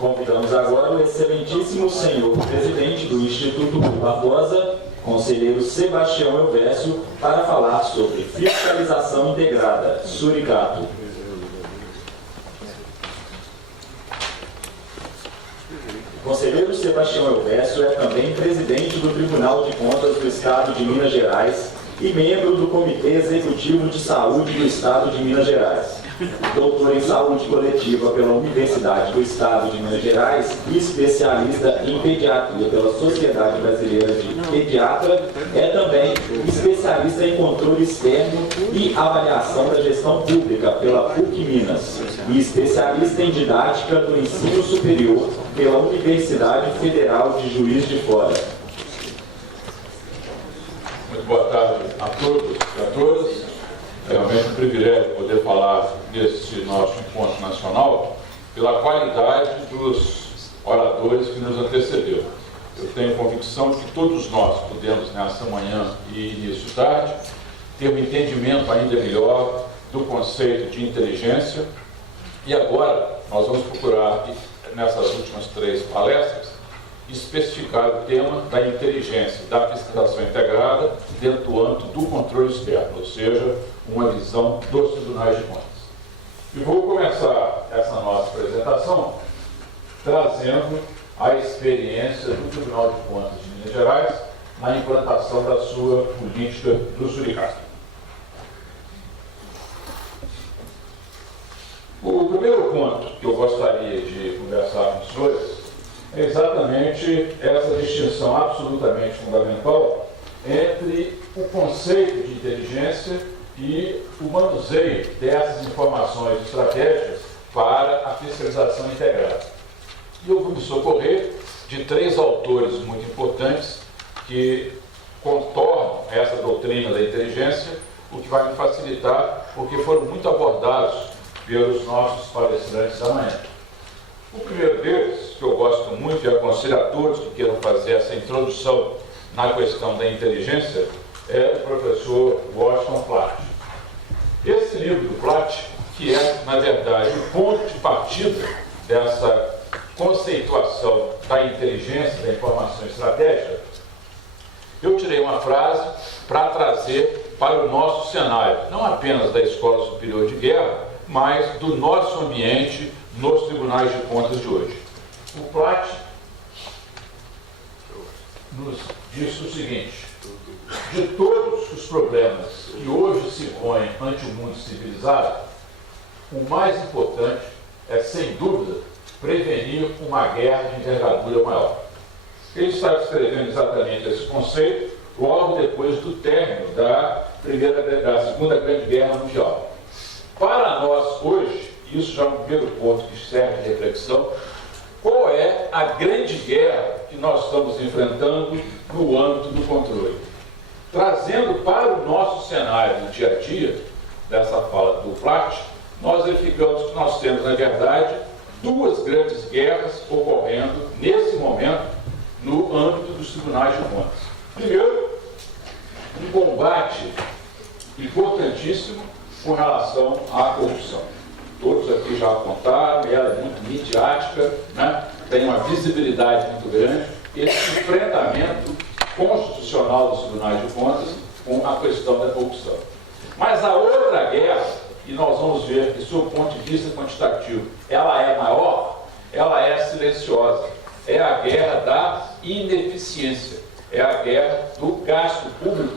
Convidamos agora o excelentíssimo senhor presidente do Instituto Rui Barbosa, conselheiro Sebastião Elvésio, para falar sobre fiscalização integrada, Suricato. O conselheiro Sebastião Elvésio é também presidente do Tribunal de Contas do Estado de Minas Gerais e membro do Comitê Executivo de Saúde do Estado de Minas Gerais. Doutor em Saúde Coletiva pela Universidade do Estado de Minas Gerais e especialista em pediatria pela Sociedade Brasileira de Pediatra, é também especialista em controle externo e avaliação da gestão pública pela PUC Minas e especialista em didática do ensino superior pela Universidade Federal de Juiz de Fora. Muito boa tarde a todos e a todas. É realmente um privilégio poder falar nesse nosso encontro nacional pela qualidade dos oradores que nos antecederam. Eu tenho convicção de que todos nós podemos, nessa manhã e início de tarde, ter um entendimento ainda melhor do conceito de inteligência. E agora nós vamos procurar, nessas últimas 3 palestras, especificar o tema da inteligência, da fiscalização integrada dentro do âmbito do controle externo, ou seja, uma visão dos tribunais de contas. E vou começar essa nossa apresentação trazendo a experiência do Tribunal de Contas de Minas Gerais na implantação da sua política do Suricato. O primeiro ponto que eu gostaria de conversar com os senhores é exatamente essa distinção absolutamente fundamental entre o conceito de inteligência e o manuseio dessas informações estratégicas para a fiscalização integrada. E eu vou me socorrer de 3 autores muito importantes que contornam essa doutrina da inteligência, o que vai me facilitar, porque foram muito abordados pelos nossos palestrantes da manhã. O primeiro deles, que eu gosto muito e aconselho a todos que queiram fazer essa introdução na questão da inteligência, é o professor Washington Platt. Esse livro do Platt, que é, na verdade, o ponto de partida dessa conceituação da inteligência, da informação estratégica, eu tirei uma frase para trazer para o nosso cenário, não apenas da Escola Superior de Guerra, mas do nosso ambiente nos tribunais de contas de hoje. O Platt nos diz o seguinte: de todos os problemas que hoje se põem ante o mundo civilizado, o mais importante é, sem dúvida, prevenir uma guerra de envergadura maior. Ele está descrevendo exatamente esse conceito logo depois do término da Segunda Grande Guerra Mundial. Para nós hoje, isso já é um primeiro ponto que serve de reflexão, qual é a grande guerra que nós estamos enfrentando no âmbito do controle? Trazendo para o nosso cenário do dia a dia, dessa fala do Platt, nós verificamos que nós temos, na verdade, 2 grandes guerras ocorrendo nesse momento no âmbito dos tribunais de contas. Primeiro, um combate importantíssimo com relação à corrupção. Todos aqui já apontaram, ela é muito midiática, né? Tem uma visibilidade muito grande, esse enfrentamento constitucional dos tribunais de contas com a questão da corrupção. Mas a outra guerra, e nós vamos ver que, sob o ponto de vista quantitativo, ela é maior, ela é silenciosa, é a guerra da ineficiência, é a guerra do gasto público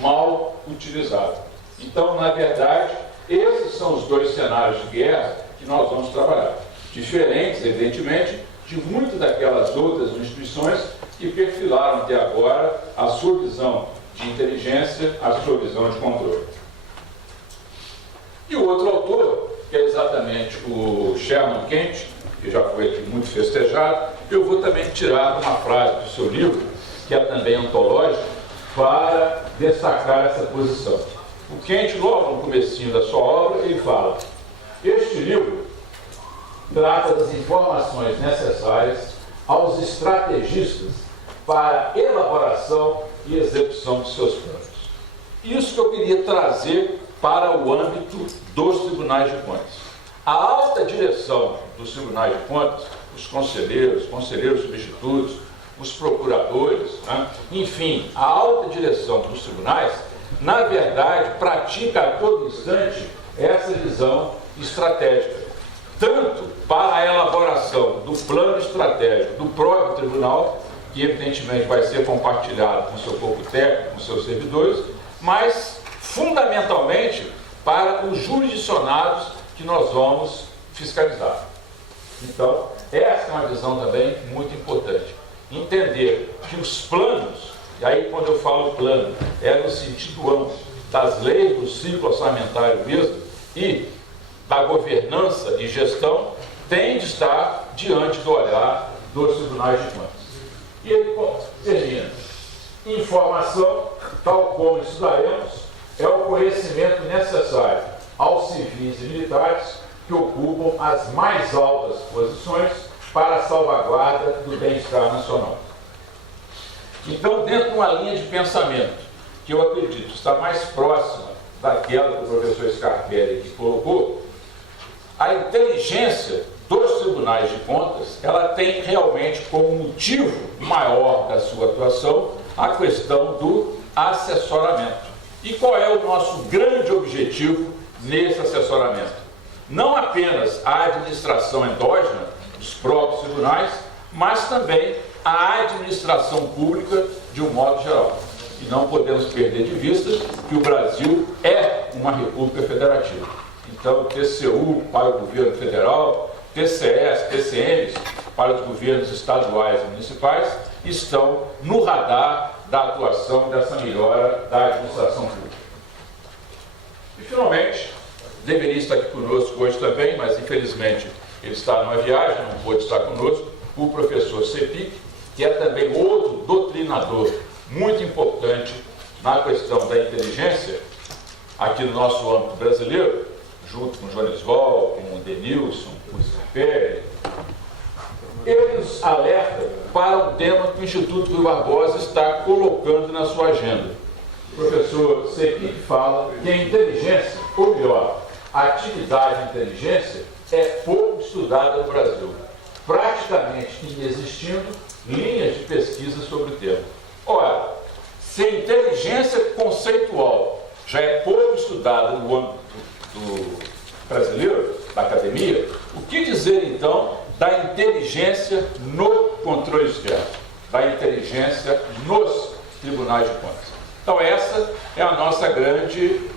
mal utilizado. Então, na verdade, esses são os 2 cenários de guerra que nós vamos trabalhar. Diferentes, evidentemente, de muitas daquelas outras instituições que perfilaram até agora a sua visão de inteligência, a sua visão de controle. E o outro autor, que é exatamente o Sherman Kent, que já foi aqui muito festejado, eu vou também tirar uma frase do seu livro, que é também antológico, para destacar essa posição. O Kent, logo no comecinho da sua obra, ele fala: este livro trata das informações necessárias aos estrategistas para a elaboração e execução de seus planos. Isso que eu queria trazer para o âmbito dos tribunais de contas. A alta direção dos tribunais de contas os conselheiros substitutos, os procuradores, né? Enfim, a alta direção dos tribunais, na verdade, pratica a todo instante essa visão estratégica, tanto para a elaboração do plano estratégico do próprio tribunal, que evidentemente vai ser compartilhado com o seu corpo técnico, com seus servidores, mas fundamentalmente para os jurisdicionados que nós vamos fiscalizar. Então, essa é uma visão também muito importante. Entender que os planos, e aí quando eu falo plano, é no sentido amplo das leis do ciclo orçamentário mesmo e da governança e gestão, tem de estar diante do olhar dos tribunais de contas. E ele termina. Informação, tal como estudaremos, é o conhecimento necessário aos civis e militares que ocupam as mais altas posições para a salvaguarda do bem-estar nacional. Então, dentro de uma linha de pensamento, que eu acredito está mais próxima daquela que o professor Scarpelli aqui colocou, a inteligência dos tribunais de contas, ela tem realmente como motivo maior da sua atuação a questão do assessoramento. E qual é o nosso grande objetivo nesse assessoramento? Não apenas a administração endógena dos próprios tribunais, mas também a administração pública de um modo geral. E não podemos perder de vista que o Brasil é uma república federativa. Então, o TCU para o governo federal, TCS, TCMs para os governos estaduais e municipais estão no radar da atuação dessa melhora da administração pública. E, finalmente, deveria estar aqui conosco hoje também, mas infelizmente ele está numa viagem, não pôde estar conosco, o professor Cepic, que é também outro doutrinador muito importante na questão da inteligência, aqui no nosso âmbito brasileiro, junto com o Jones Vol, com o Denilson, com o Scarpelli. Ele nos alerta para o tema que o Instituto Rui Barbosa está colocando na sua agenda. O professor Cepic fala que a inteligência, ou melhor, a atividade de inteligência é pouco estudada no Brasil, praticamente inexistindo linhas de pesquisa sobre o tema. Ora, se a inteligência conceitual já é pouco estudada no âmbito do brasileiro, da academia, o que dizer então da inteligência no controle externo, da inteligência nos tribunais de contas? Então essa é a nossa grande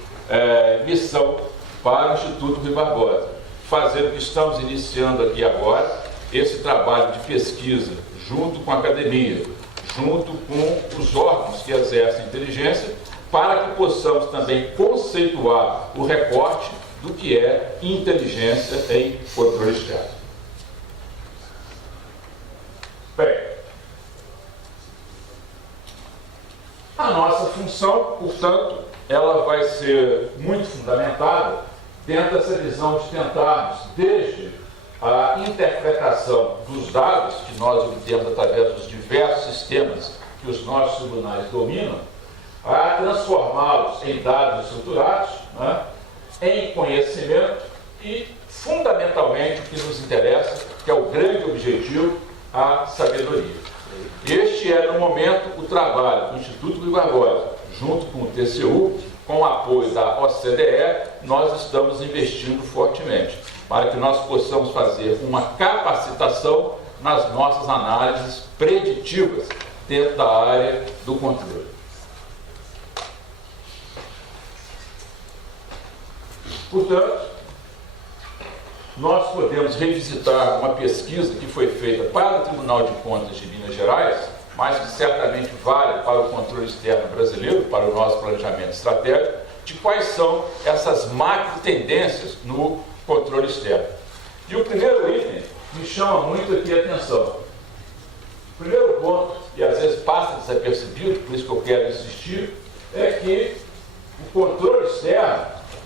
missão para o Instituto Rui Barbosa, fazer o que estamos iniciando aqui agora, esse trabalho de pesquisa junto com a academia, junto com os órgãos que exercem inteligência, para que possamos também conceituar o recorte do que é inteligência em controle externo. Bem, a nossa função, portanto, ela vai ser muito fundamentada dentro dessa visão de tentarmos, desde a interpretação dos dados que nós obtemos através dos diversos sistemas que os nossos tribunais dominam, a transformá-los em dados estruturados, né, em conhecimento e, fundamentalmente, o que nos interessa, que é o grande objetivo, a sabedoria. Este é, no momento, o trabalho do Instituto Rui Barbosa, junto com o TCU, com o apoio da OCDE, nós estamos investindo fortemente, para que nós possamos fazer uma capacitação nas nossas análises preditivas dentro da área do controle. Portanto, nós podemos revisitar uma pesquisa que foi feita para o Tribunal de Contas de Minas Gerais, mas que certamente vale para o controle externo brasileiro, para o nosso planejamento estratégico, de quais são essas macro tendências no controle externo. E o primeiro item me chama muito aqui a atenção. O primeiro ponto, e às vezes passa desapercebido, por isso que eu quero insistir, é que o controle externo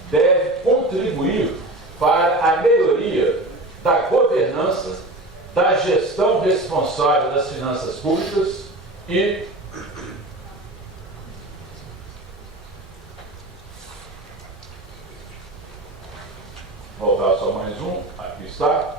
deve contribuir para a melhoria da governança, da gestão responsável das finanças públicas e voltar só mais um, aqui está,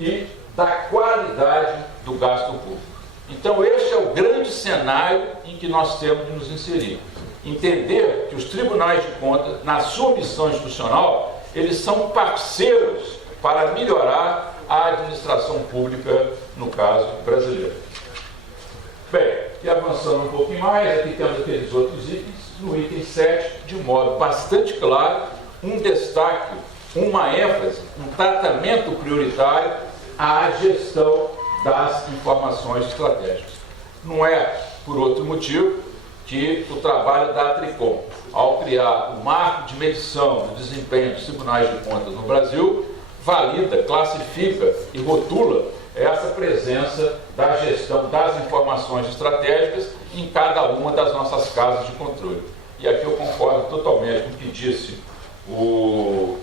e da qualidade do gasto público. Então, este é o grande cenário em que nós temos de nos inserir. Entender que os tribunais de contas, na sua missão institucional, eles são parceiros para melhorar a administração pública, no caso brasileiro. Bem, e avançando um pouquinho mais, aqui temos aqueles outros itens. No item 7, de modo bastante claro, um destaque, uma ênfase, um tratamento prioritário à gestão das informações estratégicas. Não é por outro motivo que o trabalho da Tricom, ao criar o marco de medição do desempenho dos tribunais de contas no Brasil, valida, classifica e rotula essa presença da gestão das informações estratégicas em cada uma das nossas casas de controle. E aqui eu concordo totalmente com o que disse o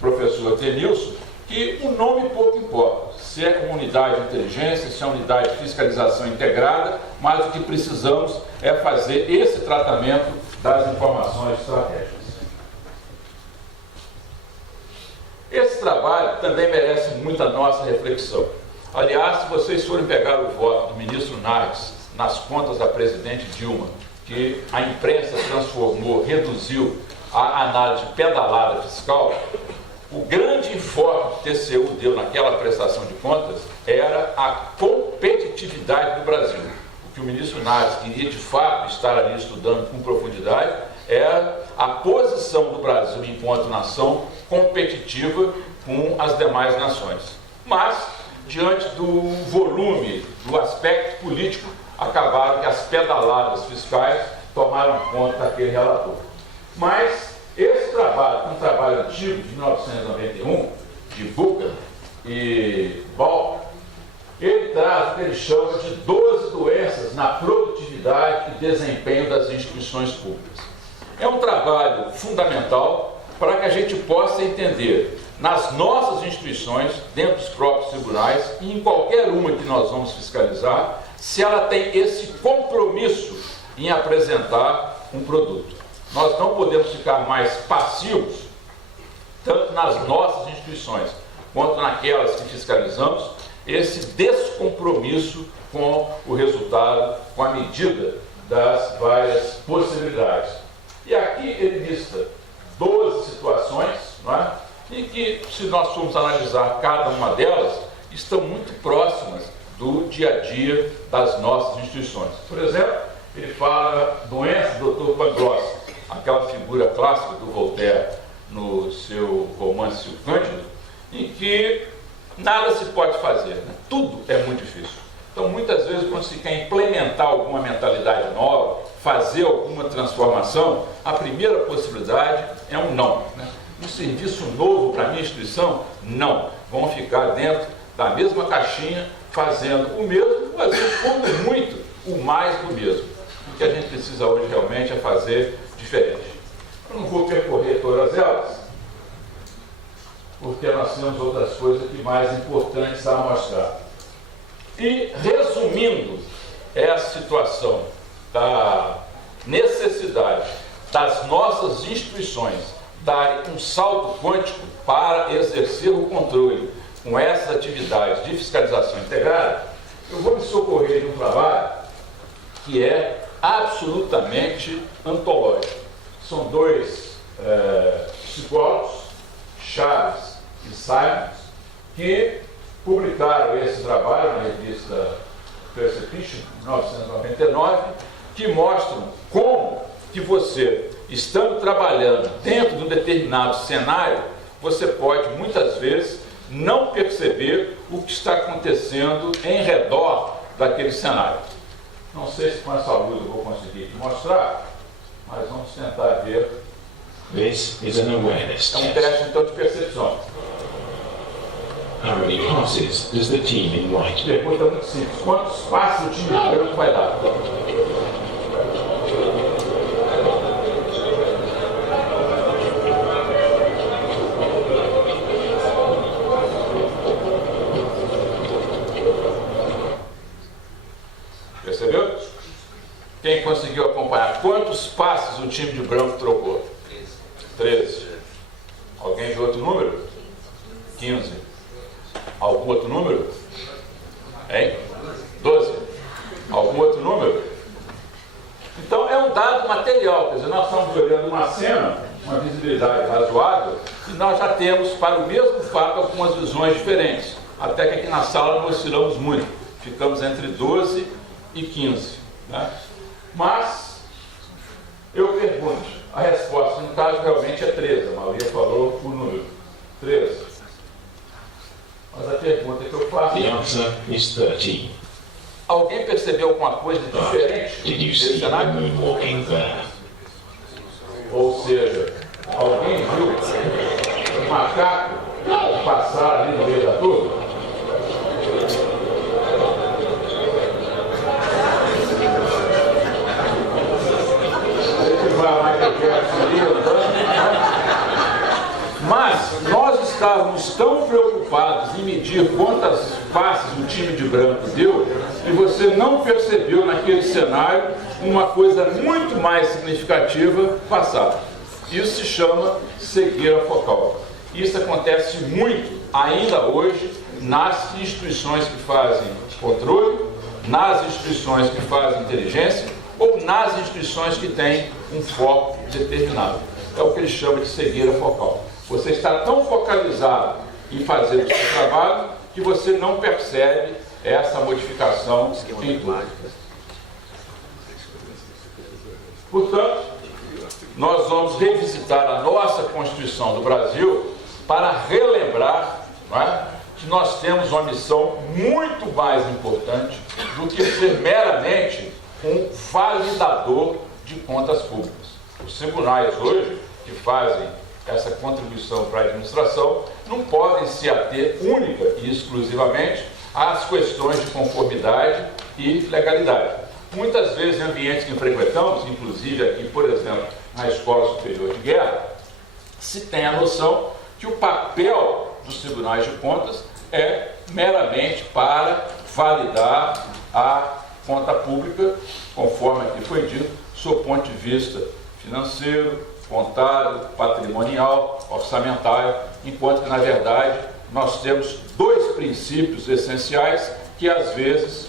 professor Denilson, que o nome pouco importa, se é uma unidade de inteligência, se é uma unidade de fiscalização integrada, mas o que precisamos é fazer esse tratamento das informações estratégicas. Esse trabalho também merece muita nossa reflexão. Aliás, se vocês forem pegar o voto do ministro Nardes nas contas da presidente Dilma, que a imprensa transformou, reduziu a análise de pedalada fiscal, o grande enfoque que o TCU deu naquela prestação de contas era a competitividade do Brasil. O que o ministro Nardes queria de fato estar ali estudando com profundidade era a posição do Brasil enquanto nação competitiva com as demais nações. Mas, diante do volume, do aspecto político, acabaram que as pedaladas fiscais tomaram conta daquele relator. Mas esse trabalho, um trabalho antigo, de 1991, de Buchan e Ball, ele traz o que ele chama de 12 doenças na produtividade e desempenho das instituições públicas. É um trabalho fundamental para que a gente possa entender nas nossas instituições, dentro dos próprios tribunais e em qualquer uma que nós vamos fiscalizar, se ela tem esse compromisso em apresentar um produto. Nós não podemos ficar mais passivos, tanto nas nossas instituições, quanto naquelas que fiscalizamos, esse descompromisso com o resultado, com a medida das várias possibilidades. E aqui ele lista 12 situações, não é? Em que, se nós formos analisar cada uma delas, estão muito próximas do dia a dia das nossas instituições. Por exemplo, ele fala doença do Dr. Pangloss, aquela figura clássica do Voltaire no seu romance O Cândido, em que nada se pode fazer, né? Tudo é muito difícil. Então, muitas vezes, quando se quer implementar alguma mentalidade nova, fazer alguma transformação, a primeira possibilidade é um não, né? Um serviço novo para a minha instituição? Não. Vão ficar dentro da mesma caixinha, fazendo o mesmo, mas quando muito, o mais do mesmo. O que a gente precisa hoje realmente é fazer diferente. Eu não vou percorrer todas elas, porque nós temos outras coisas aqui mais importantes a mostrar. E, resumindo essa situação da necessidade das nossas instituições darem um salto quântico para exercer o controle com essas atividades de fiscalização integrada, eu vou me socorrer de um trabalho que é absolutamente antológico. São dois psicólogos, Chaves e Simons, que publicaram esse trabalho na revista Persecution, em 1999, que mostram como que você, estando trabalhando dentro de um determinado cenário, você pode, muitas vezes, não perceber o que está acontecendo em redor daquele cenário. Não sei se com essa luz eu vou conseguir te mostrar, mas vamos tentar ver. This is an awareness É um test. teste, então, de percepção. How many passes does the team in A white pergunta é muito simples. Quantos passos o time de branco vai dar? Percebeu? Quem conseguiu acompanhar? Quantos passos o time de branco trocou? 13. Alguém de outro número? 15. Algum outro número? Hein? 12. Algum outro número? Então é um dado material, quer dizer, nós estamos olhando uma cena, uma visibilidade razoável, e nós já temos para o mesmo fato algumas visões diferentes. Até que aqui na sala não oscilamos muito, ficamos entre 12 e 15. Né? Mas eu pergunto, a resposta no caso realmente é 13, a maioria falou o número 13. Mas a pergunta que eu faço The é: answer is 13. alguém percebeu alguma coisa diferente Did you nesse see the cenário? moon walking there? Ou seja, alguém viu um macaco passar ali no meio da turma? Mas nós estávamos tão preocupados em medir quantas passes o time de branco deu, e você não percebeu naquele cenário uma coisa muito mais significativa passar. Isso se chama cegueira focal. Isso acontece muito ainda hoje nas instituições que fazem controle, nas instituições que fazem inteligência ou nas instituições que têm um foco determinado. É o que eles chamam de cegueira focal. Você está tão focalizado em fazer o seu trabalho que você não percebe essa modificação em tudo. Portanto, nós vamos revisitar a nossa Constituição do Brasil para relembrar, não é, que nós temos uma missão muito mais importante do que ser meramente um validador de contas públicas. Os tribunais hoje, que fazem essa contribuição para a administração, não podem se ater única e exclusivamente às questões de conformidade e legalidade. Muitas vezes, em ambientes que frequentamos, inclusive aqui, por exemplo, na Escola Superior de Guerra, se tem a noção que o papel dos tribunais de contas é meramente para validar a conta pública, conforme aqui foi dito, sob o ponto de vista financeiro, contábil, patrimonial, orçamentário, enquanto que, na verdade, nós temos dois princípios essenciais que, às vezes,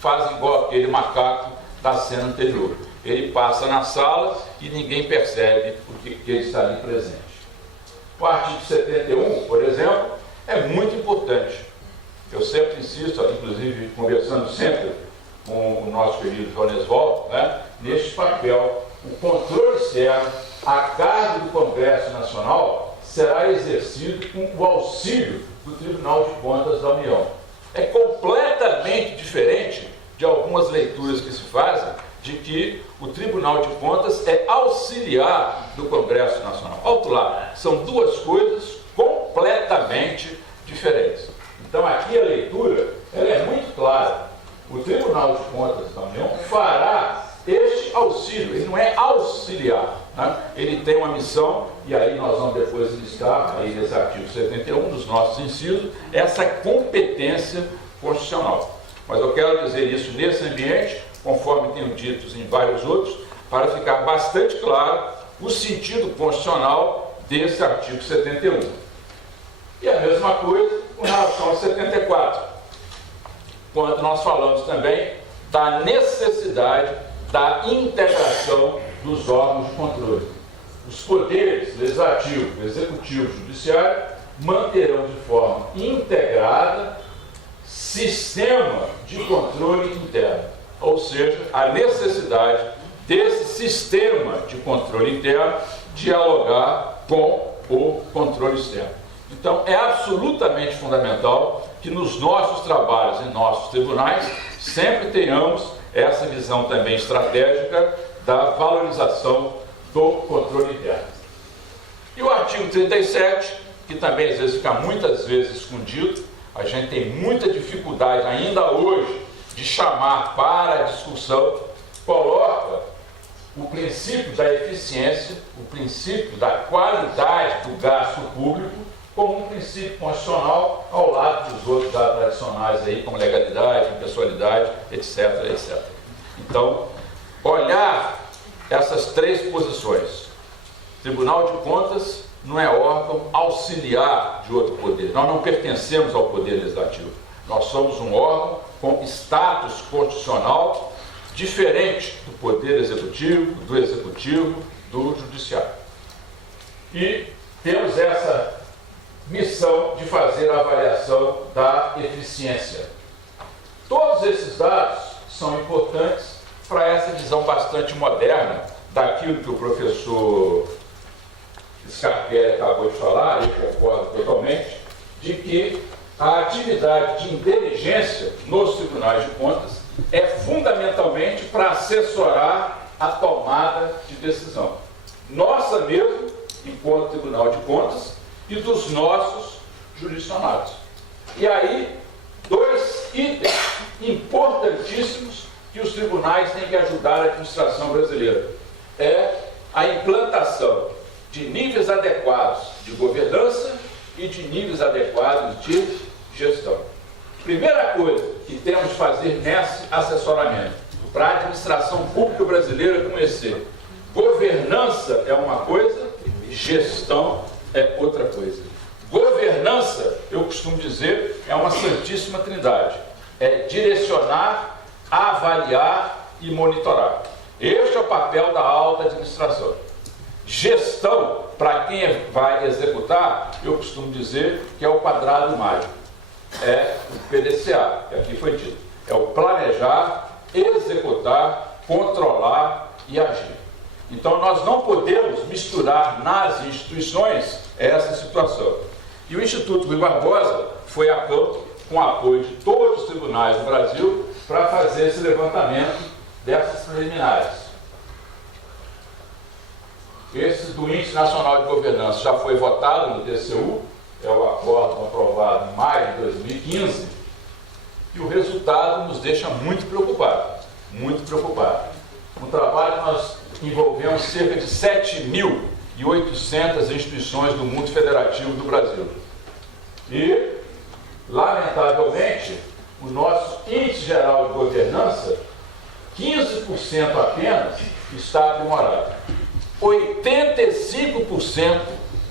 fazem igual aquele macaco da cena anterior. Ele passa na sala e ninguém percebe o que ele está ali presente. O artigo 71, por exemplo, é muito importante. Eu sempre insisto, inclusive conversando sempre com o nosso querido Jones Volta, né, neste papel. O controle externo a cargo do Congresso Nacional será exercido com o auxílio do Tribunal de Contas da União. É completamente diferente de algumas leituras que se fazem de que o Tribunal de Contas é auxiliar do Congresso Nacional. Alto lá, são duas coisas completamente diferentes. Então aqui a leitura ela é muito clara. O Tribunal de Contas da União fará este auxílio, ele não é auxiliar, né? Ele tem uma missão, e aí nós vamos depois listar, aí nesse artigo 71 dos nossos incisos, essa competência constitucional. Mas eu quero dizer isso nesse ambiente, conforme tenho dito em vários outros, para ficar bastante claro o sentido constitucional desse artigo 71. E a mesma coisa com relação ao 74, quando nós falamos também da necessidade da integração dos órgãos de controle. Os poderes legislativo, executivo e judiciário manterão de forma integrada sistema de controle interno, ou seja, a necessidade desse sistema de controle interno dialogar com o controle externo. Então, é absolutamente fundamental que nos nossos trabalhos e nossos tribunais sempre tenhamos essa visão também estratégica da valorização do controle interno. E o artigo 37, que também às vezes fica muitas vezes escondido, a gente tem muita dificuldade ainda hoje de chamar para a discussão, coloca o princípio da eficiência, o princípio da qualidade do gasto público como um princípio constitucional ao lado dos outros dados tradicionais aí, como legalidade, impessoalidade, etc, etc. Então, olhar essas três posições, Tribunal de Contas não é órgão auxiliar de outro poder. Nós não pertencemos ao poder legislativo. Nós somos um órgão com status constitucional diferente do poder executivo, do judiciário. E temos essa missão de fazer a avaliação da eficiência. Todos esses dados são importantes para essa visão bastante moderna daquilo que o professor Scarpelli acabou de falar, eu concordo totalmente, de que a atividade de inteligência nos tribunais de contas é fundamentalmente para assessorar a tomada de decisão. Nossa mesmo, enquanto Tribunal de Contas, e dos nossos jurisdicionados. E aí, dois itens importantíssimos que os tribunais têm que ajudar a administração brasileira. É a implantação de níveis adequados de governança e de níveis adequados de gestão. Primeira coisa que temos de fazer nesse assessoramento para a administração pública brasileira conhecer: governança é uma coisa, gestão é outra coisa. Governança, eu costumo dizer, é uma santíssima trindade. É direcionar, avaliar e monitorar. Este é o papel da alta administração. Gestão, para quem vai executar, eu costumo dizer que é o quadrado mágico. É o PDCA, que aqui foi dito. É o planejar, executar, controlar e agir. Então, nós não podemos misturar nas instituições essa situação. E o Instituto Rui Barbosa foi a campo, com apoio de todos os tribunais do Brasil, para fazer esse levantamento dessas preliminares. Esse do Índice Nacional de Governança já foi votado no TCU, é o acordo aprovado em maio de 2015, e o resultado nos deixa muito preocupados, muito preocupados. Um trabalho que nós envolvemos cerca de 7.800 instituições do mundo federativo do Brasil. E, lamentavelmente, o nosso índice geral de governança, 15% apenas, está aprimorado. 85%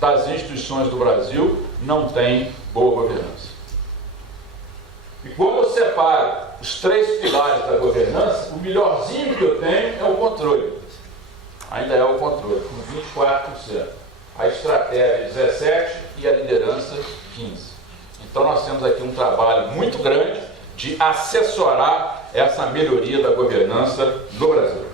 das instituições do Brasil não têm boa governança. E quando eu separo os três pilares da governança, o melhorzinho que eu tenho é o controle. Ainda é o controle, com 24%. A estratégia 17% e a liderança 15%. Então nós temos aqui um trabalho muito grande de assessorar essa melhoria da governança no Brasil.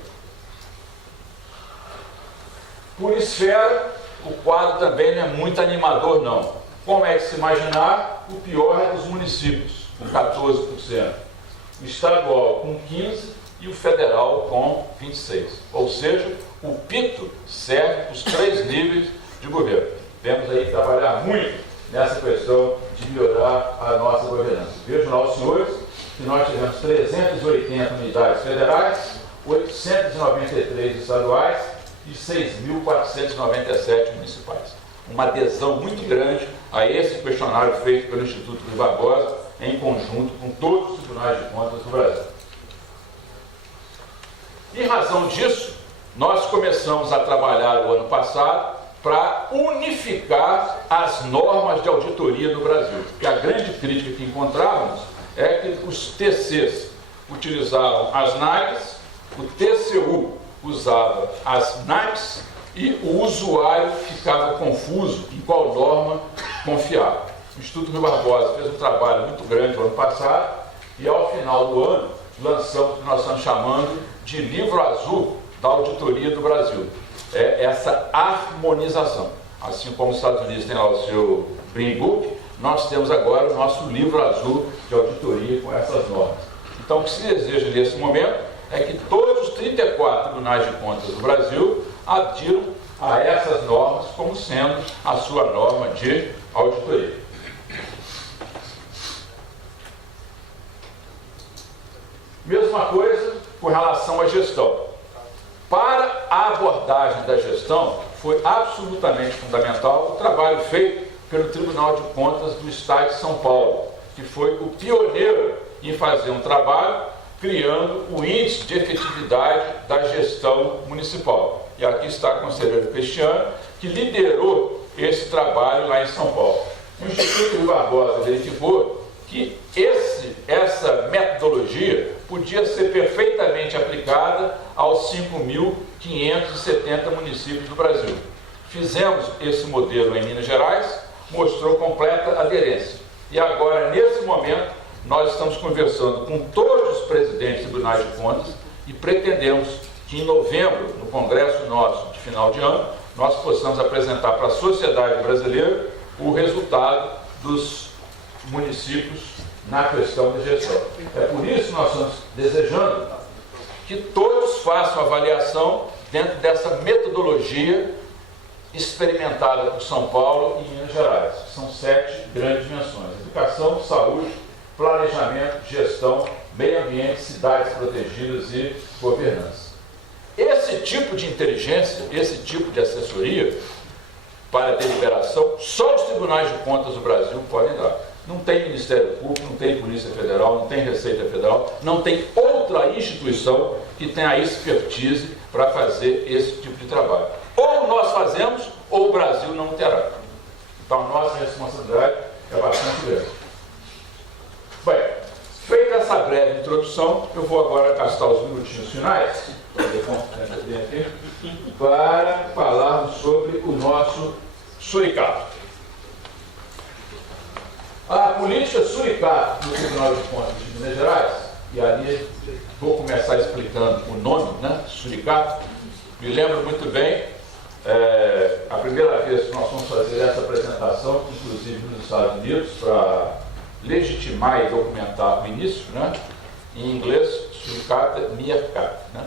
Por esfera, o quadro também não é muito animador, não. Como é de se imaginar, o pior é dos municípios, com 14%. O estadual com 15% e o federal com 26%. Ou seja, o pito serve para os três níveis de governo. Temos aí que trabalhar muito nessa questão de melhorar a nossa governança. Vejam lá os senhores que nós tivemos 380 unidades federais, 893 estaduais e 6.497 municipais. Uma adesão muito grande a esse questionário feito pelo Instituto Rui Barbosa, em conjunto com todos os tribunais de contas do Brasil. Em razão disso, nós começamos a trabalhar o ano passado para unificar as normas de auditoria do Brasil. Porque a grande crítica que encontrávamos é que os TCs utilizavam as NAGs, o TCU usava as NAGs e o usuário ficava confuso em qual norma confiar. O Instituto Rui Barbosa fez um trabalho muito grande no ano passado e, ao final do ano, lançamos o que nós estamos chamando de livro azul da auditoria do Brasil. É essa harmonização. Assim como os Estados Unidos têm lá o seu Green Book, nós temos agora o nosso livro azul de auditoria com essas normas. Então, o que se deseja nesse momento é que todos os 34 tribunais de contas do Brasil adiram a essas normas como sendo a sua norma de auditoria. Mesma coisa com relação à gestão. Para a abordagem da gestão, foi absolutamente fundamental o trabalho feito pelo Tribunal de Contas do Estado de São Paulo, que foi o pioneiro em fazer um trabalho criando o índice de efetividade da gestão municipal. E aqui está a conselheira Cristiana, que liderou esse trabalho lá em São Paulo. O Instituto Rui Barbosa verificou que essa metodologia podia ser perfeitamente aplicada aos 5.570 municípios do Brasil. Fizemos esse modelo em Minas Gerais, mostrou completa aderência. E agora, nesse momento, nós estamos conversando com todos os presidentes de tribunais de contas e pretendemos que em novembro, no congresso nosso de final de ano, nós possamos apresentar para a sociedade brasileira o resultado dos municípios na questão da gestão. É por isso que nós estamos desejando que todos façam avaliação dentro dessa metodologia experimentada por São Paulo e Minas Gerais. São 7 grandes dimensões: educação, saúde, planejamento, gestão, meio ambiente, cidades protegidas e governança. Esse tipo de inteligência, esse tipo de assessoria para a deliberação, só os tribunais de contas do Brasil podem dar. Não tem Ministério Público, não tem Polícia Federal, não tem Receita Federal, não tem outra instituição que tenha a expertise para fazer esse tipo de trabalho. Ou nós fazemos, ou o Brasil não terá. Então, a nossa responsabilidade é bastante grande. Bem, feita essa breve introdução, eu vou agora gastar os minutinhos finais para falarmos sobre o nosso suricato. A política suricato no Tribunal de Contas de Minas Gerais, e ali vou começar explicando o nome, né, suricato. Me lembro muito bem, a primeira vez que nós vamos fazer essa apresentação, inclusive nos Estados Unidos, para legitimar e documentar o início, né, em inglês, suricato, meerkat, né,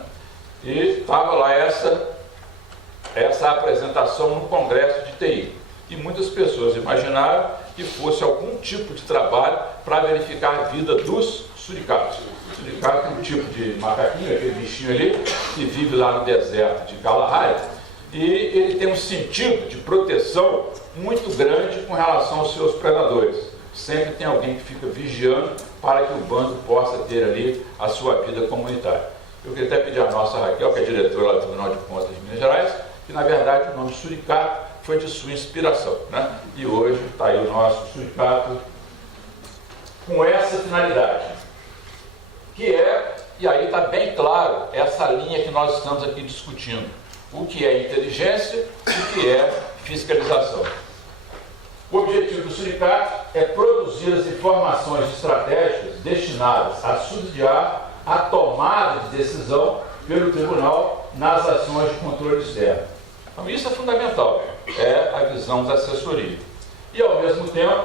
e estava lá essa apresentação no Congresso de TI, e muitas pessoas imaginaram que fosse algum tipo de trabalho para verificar a vida dos suricatos. O suricato é um tipo de macaquinho, aquele bichinho ali, que vive lá no deserto de Kalahari, e ele tem um sentido de proteção muito grande com relação aos seus predadores. Sempre tem alguém que fica vigiando para que o bando possa ter ali a sua vida comunitária. Eu queria até pedir à nossa Raquel, que é diretora lá do Tribunal de Contas de Minas Gerais, que na verdade o nome suricato foi de sua inspiração, né? E hoje está aí o nosso suricato com essa finalidade, que é, e aí está bem claro, essa linha que nós estamos aqui discutindo, o que é inteligência e o que é fiscalização. O objetivo do suricato é produzir as informações estratégicas destinadas a subsidiar a tomada de decisão pelo tribunal nas ações de controle externo. Então isso é fundamental, é a visão da assessoria. E ao mesmo tempo,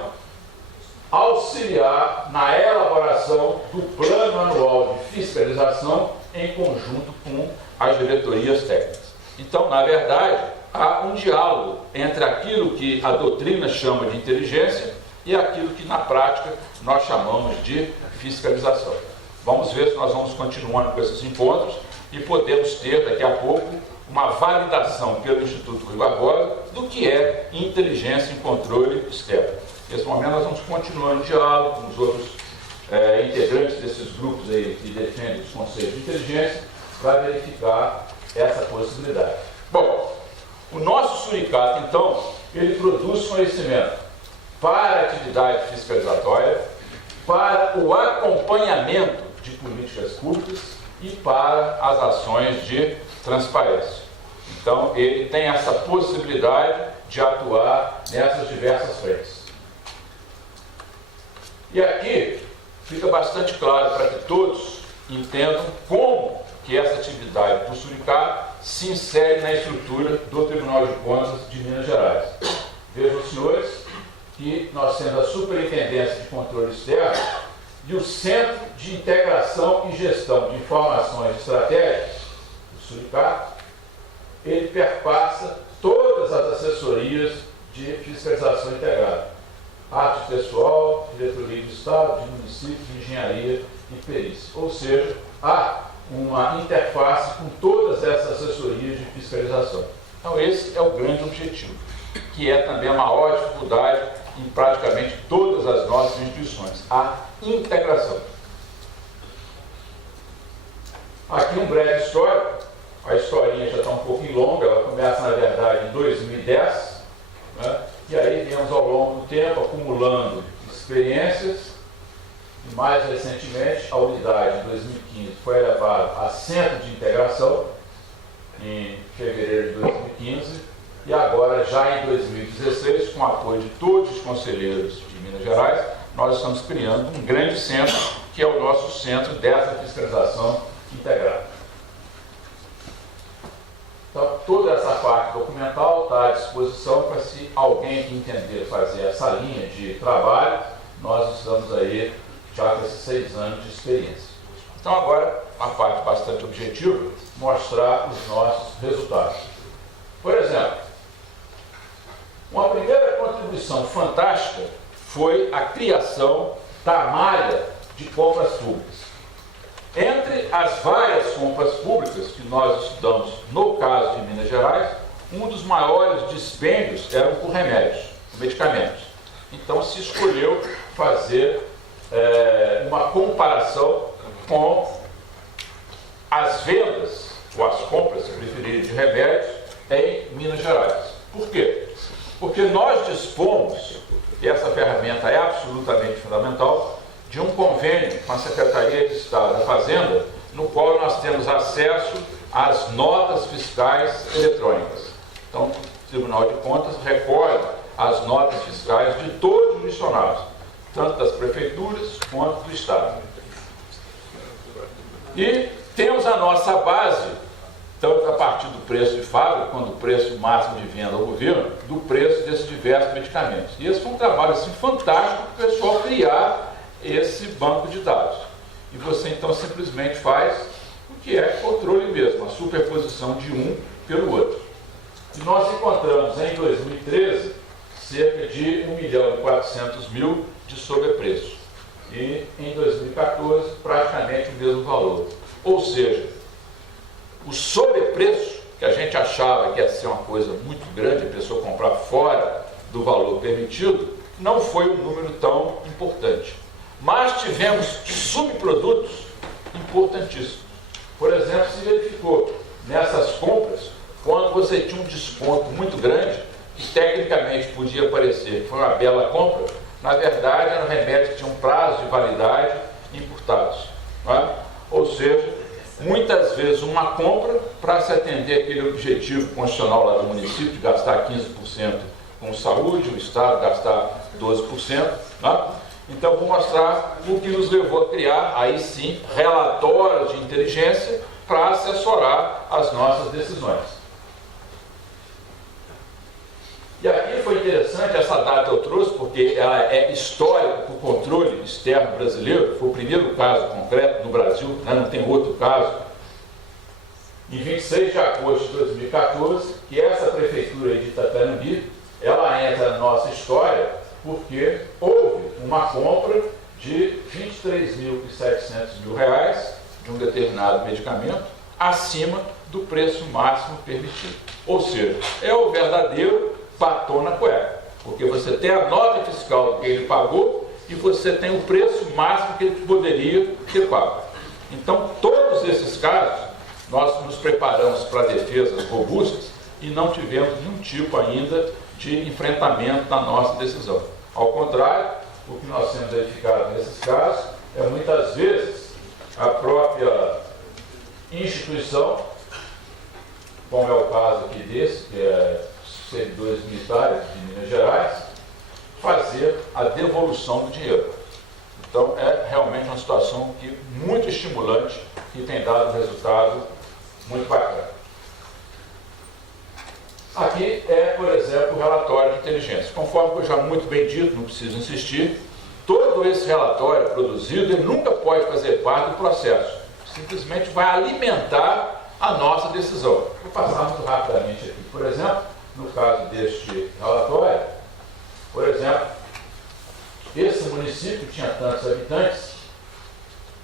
auxiliar na elaboração do plano anual de fiscalização em conjunto com as diretorias técnicas. Então, na verdade, há um diálogo entre aquilo que a doutrina chama de inteligência e aquilo que na prática nós chamamos de fiscalização. Vamos ver se nós vamos continuando com esses encontros e podemos ter daqui a pouco uma validação pelo Instituto Rui Barbosa do que é inteligência e controle externo. Nesse momento nós vamos continuando o diálogo com os outros integrantes desses grupos aí que defendem os conceitos de inteligência para verificar essa possibilidade. Bom, o nosso suricato, então, ele produz conhecimento para a atividade fiscalizatória, para o acompanhamento de políticas públicas e para as ações de transparência. Então, ele tem essa possibilidade de atuar nessas diversas frentes. E aqui fica bastante claro para que todos entendam como que essa atividade do suricato se insere na estrutura do Tribunal de Contas de Minas Gerais. Vejam, senhores, que nós temos a Superintendência de Controle Externo e o Centro de Integração e Gestão de Informações Estratégicas, o suricato, ele perpassa todas as assessorias de fiscalização integrada. Atos pessoal, diretoria de Estado, de município, de engenharia e perícia. Ou seja, há uma interface com todas essas assessorias de fiscalização. Então esse é o grande objetivo, que é também a maior dificuldade em praticamente todas as nossas instituições, a integração. Aqui um breve histórico, a historinha já está um pouquinho longa, ela começa na verdade em 2010, né? E aí viemos ao longo do tempo acumulando experiências e mais recentemente a unidade em 2015 foi elevada a centro de integração em fevereiro de 2015 e agora já em 2016, com o apoio de todos os conselheiros de Minas Gerais, nós estamos criando um grande centro que é o nosso centro dessa fiscalização integrada. Então, toda essa parte documental está à disposição para se alguém que entender fazer essa linha de trabalho, nós estamos aí já com esses 6 anos de experiência. Então, agora, uma parte bastante objetiva, mostrar os nossos resultados. Por exemplo, uma primeira contribuição fantástica foi a criação da malha de compras públicas. Entre as várias compras públicas que nós estudamos no caso de Minas Gerais, um dos maiores dispêndios eram por remédios, medicamentos. Então se escolheu fazer uma comparação com as vendas, ou as compras, se preferirem, de remédios em Minas Gerais. Por quê? Porque nós dispomos, e essa ferramenta é absolutamente fundamental, de um convênio com a Secretaria de Estado da Fazenda, no qual nós temos acesso às notas fiscais eletrônicas. Então, o Tribunal de Contas recolhe as notas fiscais de todos os jurisdicionados, tanto das prefeituras quanto do Estado. E temos a nossa base, tanto a partir do preço de fábrica, quanto do preço máximo de venda ao governo, do preço desses diversos medicamentos. E esse foi um trabalho assim, fantástico para o pessoal criar esse banco de dados. E você então simplesmente faz o que é controle mesmo, a superposição de um pelo outro. E nós encontramos em 2013 cerca de 1.400.000 de sobrepreço. E em 2014 praticamente o mesmo valor. Ou seja, o sobrepreço, que a gente achava que ia ser uma coisa muito grande, a pessoa comprar fora do valor permitido, não foi um número tão importante. Mas tivemos subprodutos importantíssimos. Por exemplo, se verificou nessas compras, quando você tinha um desconto muito grande, que tecnicamente podia parecer que foi uma bela compra, na verdade eram remédios que tinham prazo de validade importados. Não é? Ou seja, muitas vezes uma compra para se atender aquele objetivo constitucional lá do município, de gastar 15% com saúde, o Estado gastar 12%. Não é? Então, vou mostrar o que nos levou a criar, aí sim, relatórios de inteligência para assessorar as nossas decisões. E aqui foi interessante, essa data eu trouxe, porque ela é histórica para o controle externo brasileiro, foi o primeiro caso concreto no Brasil, né? Não tem outro caso. Em 26 de agosto de 2014, que essa prefeitura de Itaperambi, ela entra na nossa história, porque houve uma compra de R$23.700.000 de um determinado medicamento acima do preço máximo permitido. Ou seja, é o verdadeiro batom na cueca, porque você tem a nota fiscal que ele pagou e você tem o preço máximo que ele poderia ter pago. Então, todos esses casos, nós nos preparamos para defesas robustas e não tivemos nenhum tipo ainda de enfrentamento na nossa decisão. Ao contrário, o que nós temos verificado nesses casos é muitas vezes a própria instituição, como é o caso aqui desse, que é servidores militares de Minas Gerais, fazer a devolução do dinheiro. Então é realmente uma situação muito estimulante e tem dado um resultado muito bacana. Aqui é, por exemplo, o relatório de inteligência. Conforme foi já muito bem dito, não preciso insistir, todo esse relatório produzido, ele nunca pode fazer parte do processo. Simplesmente vai alimentar a nossa decisão. Vou passar muito rapidamente aqui. Por exemplo, no caso deste relatório, por exemplo, esse município tinha tantos habitantes.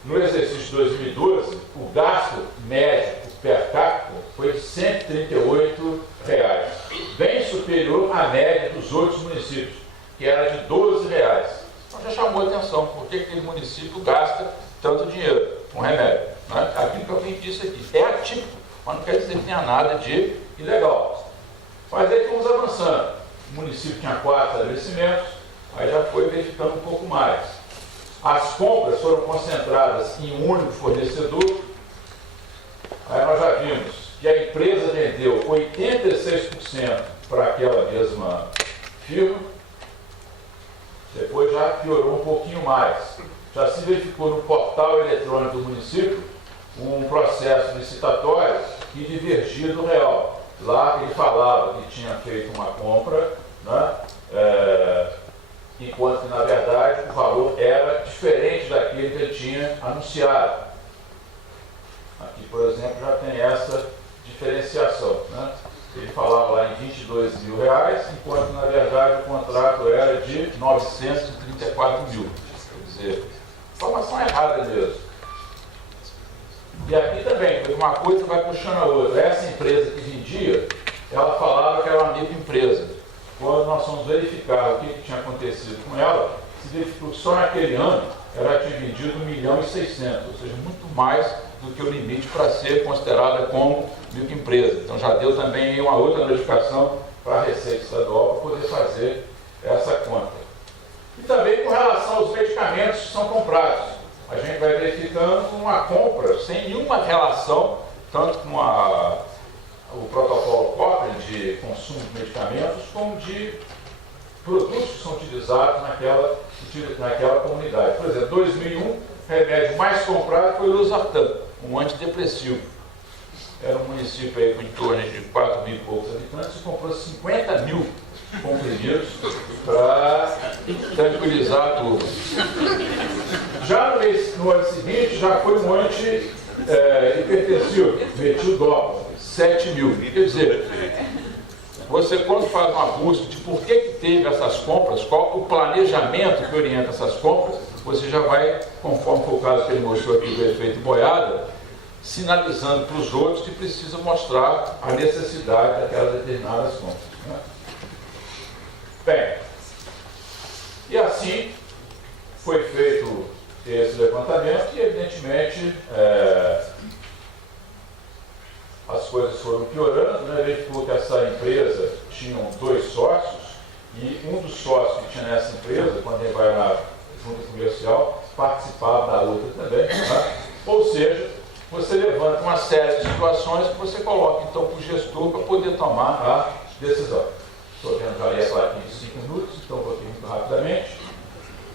No exercício de 2012, o gasto médio per capita foi de R$138, bem superior à média dos outros municípios, que era de R$12. Então já chamou a atenção, por que aquele município gasta tanto dinheiro com remédio. Né? Aquilo que eu tenho disse aqui é atípico, mas não quer dizer que tenha nada de ilegal. Mas aí vamos avançando. o município tinha 4 estabelecimentos, aí já foi verificando um pouco mais. As compras foram concentradas em um único fornecedor, aí nós já vimos que a empresa vendeu 86% para aquela mesma firma, depois já piorou um pouquinho mais. Já se verificou no portal eletrônico do município um processo licitatório que divergia do real. Lá ele falava que tinha feito uma compra, né, enquanto que, na verdade, o valor era diferente daquele que ele tinha anunciado. Aqui, por exemplo, já tem essa diferenciação. Né? Ele falava lá em R$22 mil, enquanto, na verdade, o contrato era de 934 mil. Quer dizer, informação errada mesmo. E aqui também, uma coisa vai puxando a outra. Essa empresa que vendia, ela falava que era uma microempresa. Quando nós fomos verificar o que tinha acontecido com ela, se verificou que só naquele ano ela tinha vendido 1,6 milhão, ou seja, muito mais do que o limite para ser considerada como microempresa. Então já deu também uma outra notificação para a Receita Estadual para poder fazer essa conta. E também com relação aos medicamentos que são comprados. A gente vai verificando uma compra sem nenhuma relação, tanto com o protocolo Cochrane de consumo de medicamentos, como de produtos que são utilizados naquela comunidade. Por exemplo, em 2001, o remédio mais comprado foi o losartan, um antidepressivo. Era um município aí com em torno de 4 mil e poucos habitantes e comprou 50 mil comprimidos para tranquilizar a turma. Já no ano seguinte, já foi um anti-hipertensivo, metildopa, 7 mil. Quer dizer, você quando faz uma busca de por que teve essas compras, qual o planejamento que orienta essas compras, você já vai, conforme foi o caso que ele mostrou aqui do efeito boiada, sinalizando para os outros que precisa mostrar a necessidade daquelas determinadas compras. Né? Bem, e assim foi feito esse levantamento e, evidentemente, as coisas foram piorando, né? Verificou que essa empresa tinha 2 sócios e um dos sócios que tinha nessa empresa, quando ele vai na junta comercial, participava da outra também. Né? Ou seja, você levanta uma série de situações que você coloca então para o gestor para poder tomar a decisão. Estou vendo já essa aqui em 5 minutos, então vou aqui muito rapidamente.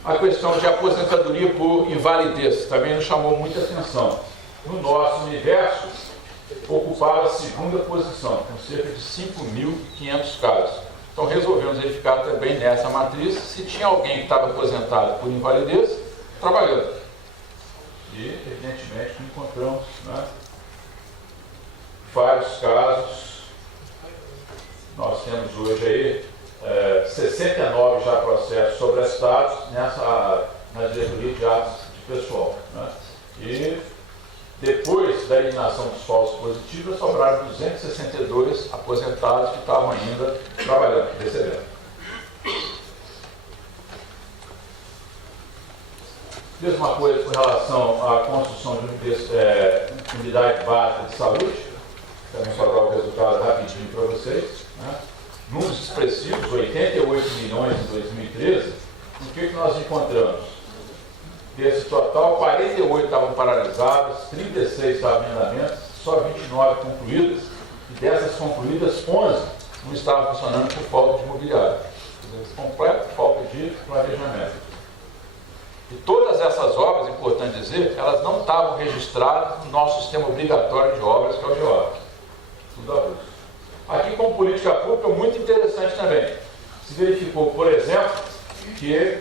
A questão de aposentadoria por invalidez também nos chamou muita atenção. No nosso universo, ocupava a 2ª posição, com cerca de 5.500 casos. Então resolvemos verificar também nessa matriz se tinha alguém que estava aposentado por invalidez trabalhando. E, evidentemente, encontramos, né, vários casos. Nós temos hoje aí 69 já processos sobrestados na diretoria de atos de pessoal. Né? E depois da eliminação dos falsos positivos, sobraram 262 aposentados que estavam ainda trabalhando, recebendo. Mesma coisa com relação à construção de unidade básica de saúde, também só dar o resultado rapidinho para vocês. Né? Números expressivos, 88 milhões em 2013, o que nós encontramos? Desse total, 48 estavam paralisadas, 36 estavam em andamento, só 29 concluídas, e dessas concluídas, 11 não estavam funcionando por falta de imobiliário. Completa falta de planejamento. E todas essas obras, é importante dizer, elas não estavam registradas no nosso sistema obrigatório de obras, que é o GEOB. Tudo avulso. Aqui, como política pública, muito interessante também. Se verificou, por exemplo, que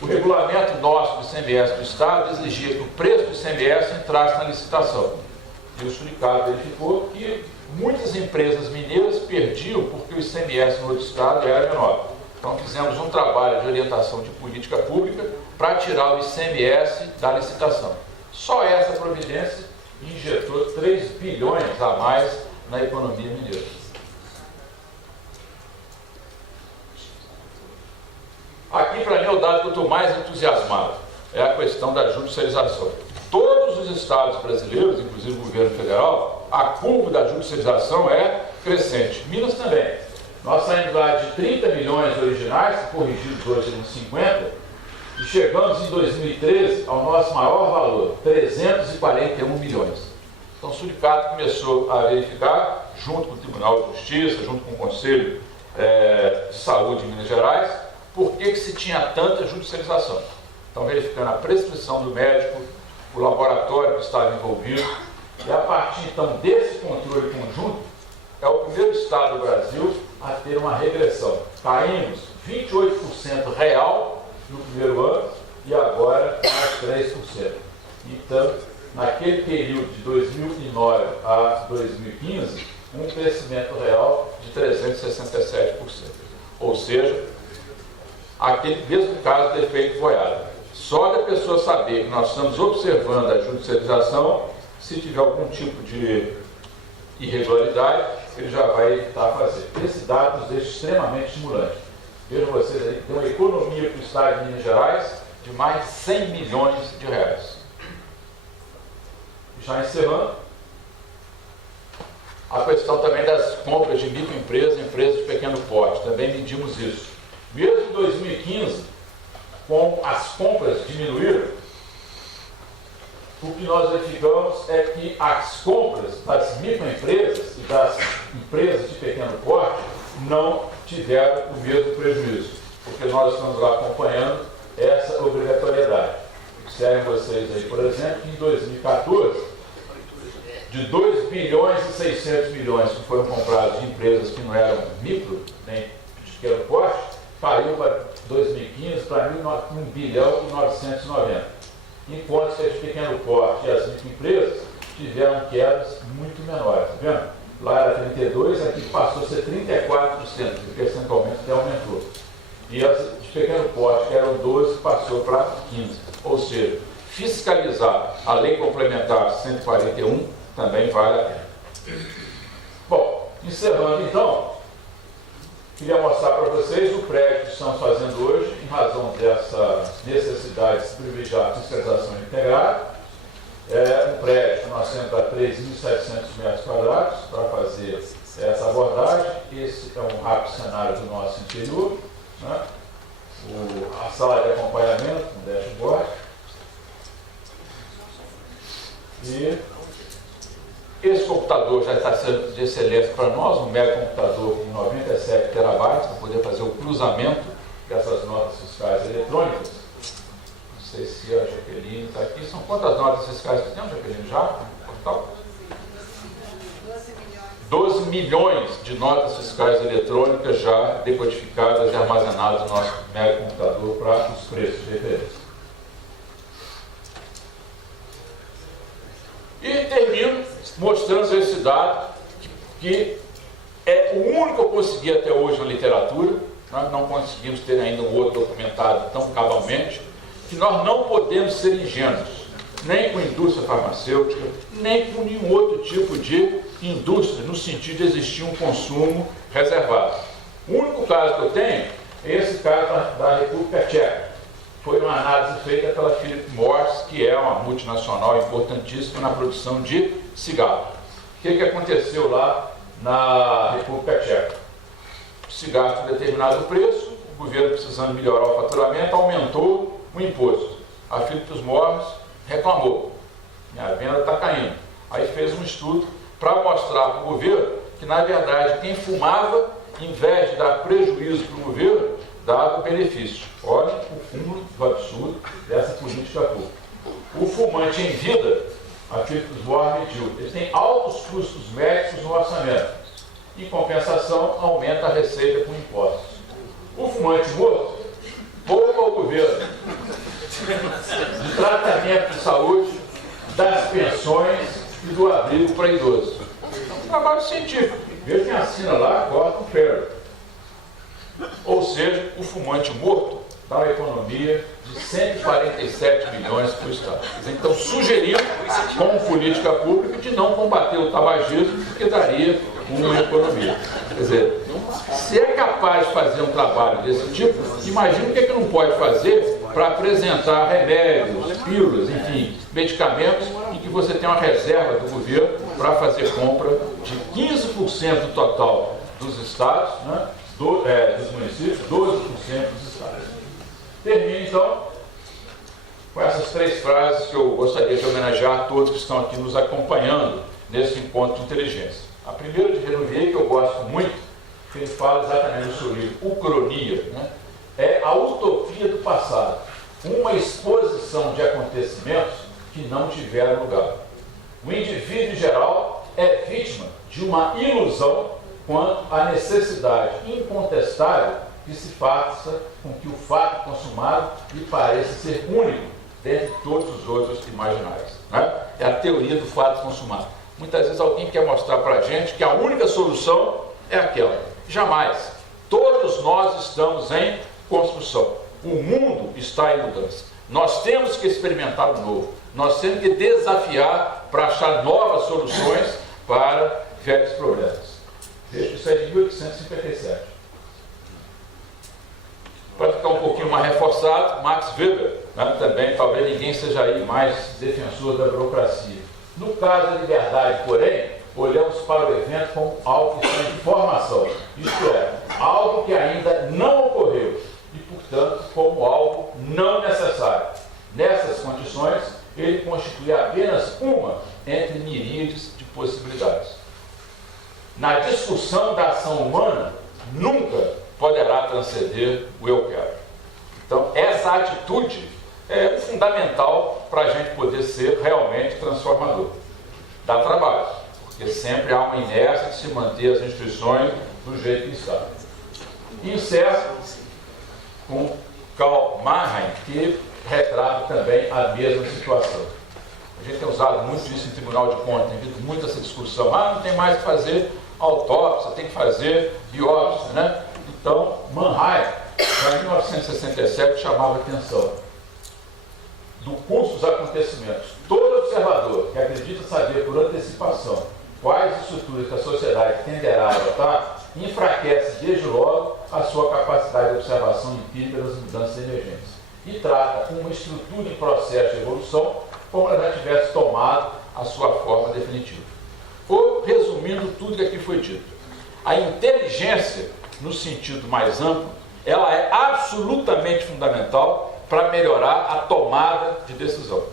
o regulamento nosso do ICMS do Estado exigia que o preço do ICMS entrasse na licitação. E o sindicato verificou que muitas empresas mineiras perdiam porque o ICMS no outro Estado era menor. Então fizemos um trabalho de orientação de política pública para tirar o ICMS da licitação. Só essa providência injetou 3 bilhões a mais na economia mineira. Aqui, para mim, é o dado que eu estou mais entusiasmado, é a questão da judicialização. Todos os estados brasileiros, inclusive o governo federal, a curva da judicialização é crescente. Minas também. Nós saímos lá de 30 milhões originais, corrigidos hoje em 50, e chegamos em 2013 ao nosso maior valor, 341 milhões. Então o sindicato começou a verificar, junto com o Tribunal de Justiça, junto com o Conselho de Saúde de Minas Gerais, por que se tinha tanta judicialização. Então verificando a prescrição do médico, o laboratório que estava envolvido, e a partir então desse controle conjunto, é o primeiro estado do Brasil a ter uma regressão. Caímos 28% real no primeiro ano e agora mais 3%. Então, naquele período de 2009 a 2015, um crescimento real de 367%. Ou seja, aquele mesmo caso de efeito boiada. Só da pessoa saber que nós estamos observando a judicialização, se tiver algum tipo de irregularidade, ele já vai evitar fazer. Esse dado nos deixa extremamente estimulante. Vejam vocês aí, tem uma economia para o Estado de Minas Gerais de mais de 100 milhões de reais. Já encerrando, a questão também das compras de microempresas e empresas de pequeno porte, também medimos isso. Mesmo em 2015, com as compras diminuíram, o que nós verificamos é que as compras das microempresas e das empresas de pequeno porte não tiveram o mesmo prejuízo, porque nós estamos lá acompanhando essa obrigatoriedade. Observem vocês aí, por exemplo, que em 2014, de 2 bilhões e 600 milhões que foram comprados de empresas que não eram micro, nem de pequeno porte, caiu para 2015 para 1 bilhão e 990. Enquanto que as de pequeno porte e as microempresas tiveram quedas muito menores. Tá vendo? Lá era 32%, aqui passou a ser 34%, percentualmente até aumentou. E as de pequeno porte, que eram 12%, passou para 15%. Ou seja, fiscalizar a lei complementar 141 também vale a pena. Bom, encerrando então, queria mostrar para vocês o prédio que estamos fazendo hoje, em razão dessa necessidade de privilegiar a fiscalização integrada. É um prédio que nós temos para 3.700 metros quadrados para fazer essa abordagem. Esse é um rápido cenário do nosso interior, né? A sala de acompanhamento com dashboard. E esse computador já está sendo de excelência para nós, um mega computador com 97 terabytes, para poder fazer o cruzamento dessas notas fiscais eletrônicas. Não sei se a Jaqueline está aqui. São quantas notas fiscais que tem, Jaqueline, já? Total? 12 milhões de notas fiscais eletrônicas já decodificadas e armazenadas no nosso mega computador para os preços de referência. E termino mostrando esse dado, que é o único que eu consegui até hoje na literatura. Nós não conseguimos ter ainda um outro documentado tão cabalmente, que nós não podemos ser ingênuos, nem com a indústria farmacêutica, nem com nenhum outro tipo de indústria, no sentido de existir um consumo reservado. O único caso que eu tenho é esse caso da República Tcheca. Foi uma análise feita pela Philip Morris, que é uma multinacional importantíssima na produção de cigarro. O que aconteceu lá na República Tcheca? O cigarro com determinado preço, o governo precisando melhorar o faturamento, aumentou o imposto. A Philip Morris reclamou, minha venda está caindo. Aí fez um estudo para mostrar para o governo que, na verdade, quem fumava, em vez de dar prejuízo para o governo, dava benefício. Olha o cúmulo do absurdo dessa política pública. O fumante em vida, a Philip Morris mediu, ele tem altos custos médicos no orçamento. Em compensação, aumenta a receita com impostos. O fumante morto poupa o governo de tratamento de saúde, das pensões e do abrigo para idosos. É um trabalho científico. Veja quem assina lá, Gordon Ferro. Ou seja, o fumante morto dá uma economia de 147 milhões para o Estado. Então, sugeriu, como política pública, de não combater o tabagismo, porque daria uma economia. Quer dizer, se é capaz de fazer um trabalho desse tipo, imagina o que não pode fazer para apresentar remédios, pílulas, enfim, medicamentos, em que você tem uma reserva do governo para fazer compra de 15% do total dos estados, né, dos municípios, 12% dos estados. Termino, então, com essas 3 frases que eu gostaria de homenagear a todos que estão aqui nos acompanhando nesse encontro de inteligência. A primeira de Renouvier, que eu gosto muito, que ele fala exatamente no seu livro, Ucronia, né, é a utopia do passado, uma exposição de acontecimentos que não tiveram lugar. O indivíduo, em geral, é vítima de uma ilusão quanto à necessidade incontestável que se faça com que o fato consumado lhe pareça ser único dentre todos os outros imaginários. Né? É a teoria do fato consumado. Muitas vezes alguém quer mostrar para a gente que a única solução é aquela. Jamais. Todos nós estamos em construção. O mundo está em mudança. Nós temos que experimentar o novo. Nós temos que desafiar para achar novas soluções para velhos problemas. Veja, isso é de 1857. Para ficar um pouquinho mais reforçado, Max Weber, né, também, talvez ninguém seja aí mais defensor da burocracia. No caso da liberdade, porém, olhamos para o evento como algo que está em formação, isto é, algo que ainda não ocorreu e, portanto, como algo não necessário. Nessas condições, ele constitui apenas uma entre miríades de possibilidades. Na discussão da ação humana, nunca poderá transcender o eu quero. Então, essa atitude é fundamental para a gente poder ser realmente transformador. Dá trabalho, porque sempre há uma inércia de se manter as instituições do jeito que está. Encerro com Karl Mannheim, que retrata também a mesma situação. A gente tem usado muito isso em Tribunal de Contas, tem havido muito essa discussão. Não tem mais que fazer autópsia, tem que fazer biópsia, né? Então, Mannheim, já em 1967, chamava a atenção do curso dos acontecimentos. Todo observador que acredita saber por antecipação quais estruturas que a sociedade tenderá a adotar, enfraquece desde logo a sua capacidade de observação empírica das mudanças emergentes e trata uma estrutura em processo de evolução como ela já tivesse tomado a sua forma definitiva. Ou, resumindo tudo que aqui foi dito, a inteligência, no sentido mais amplo, ela é absolutamente fundamental para melhorar a tomada de decisão.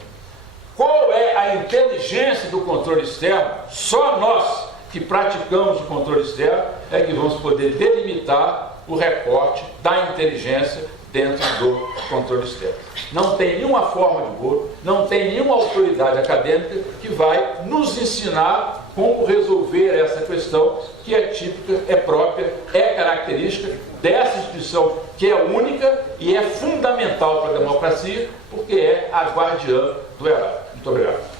Qual é a inteligência do controle externo? Só nós que praticamos o controle externo é que vamos poder delimitar o recorte da inteligência dentro do controle externo. Não tem nenhuma forma de bolo, não tem nenhuma autoridade acadêmica que vai nos ensinar como resolver essa questão que é típica, é própria, é característica dessa instituição que é única e é fundamental para a democracia, porque é a guardiã do erário. Muito obrigado.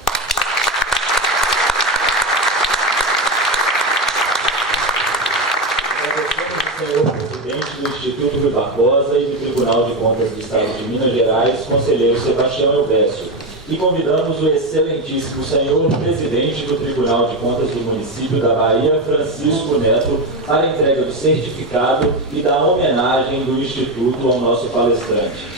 Senhor presidente do Instituto Rui Barbosa e do Tribunal de Contas do Estado de Minas Gerais, conselheiro Sebastião Elvésio. E convidamos o excelentíssimo senhor presidente do Tribunal de Contas do município da Bahia, Francisco Neto, para a entrega do certificado e da homenagem do Instituto ao nosso palestrante.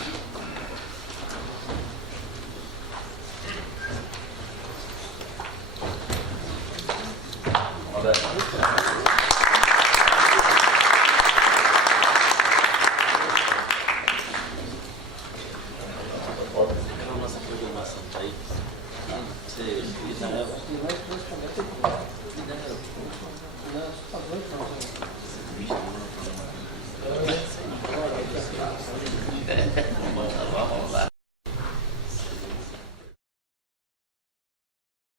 Nossa programação tá aí. Você grita nela.